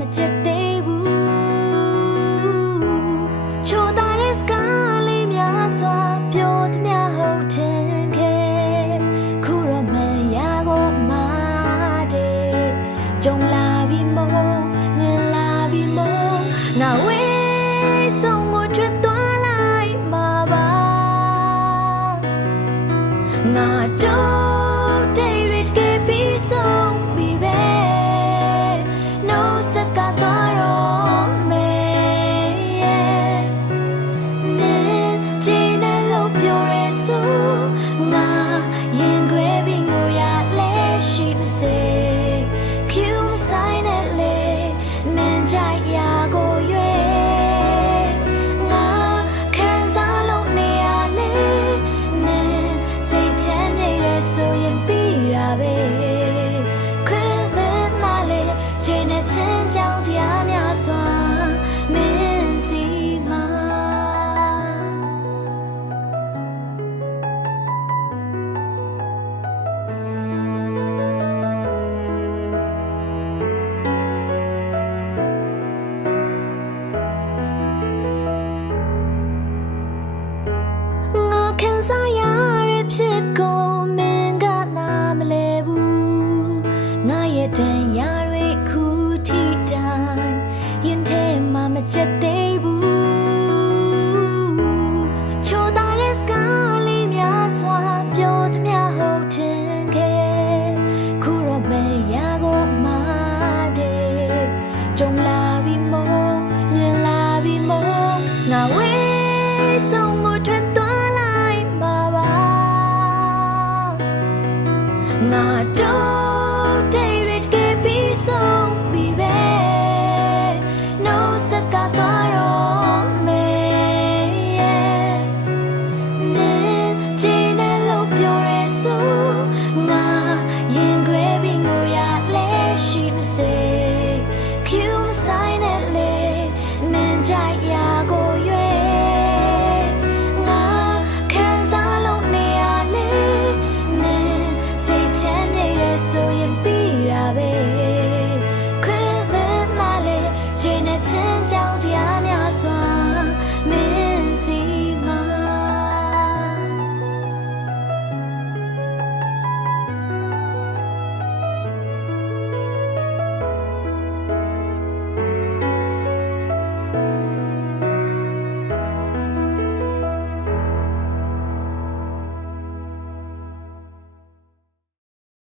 မချစ်သေးဘူးချိုသားတဲ့စကားလေးများစွာပြောသမျှဟုတ်ထင်ခဲ့ခုတော့မှန်ရကိုမာတယ်ကြုံလာပြီမို့ငင်လာပြီမို့ငါဝေးဆုံးမထွက်သွားလိုက်မှာပါငါတို့တဲ့ရစ်ကေပြီးဆုံးပြီပဲnoစကားသွားတော့မယ်နေချင်တဲ့လို့ပြောရဲဆိုငါရင်ခွဲပြီးငိုရလဲရှိမစေ cue sign နဲ့လေမင်းကြိုက်ရာကိုရွေးငါခံစားလို့နေရလေနေစိတ်ချမ်းနေရဆိုရင်ပြီးတာပဲခွင့်လွှတ်လာလေခြေနဲ့ချင်းကြောင်တရားများစွာမင်းစီမှာငါခံစားရတဲ့ဖြစ်ကိုမင်းကနာမလဲဘူးငါရဲ့တန်ရာတွေခုထိတိုင်းရင်ထဲမှာမချက်သေး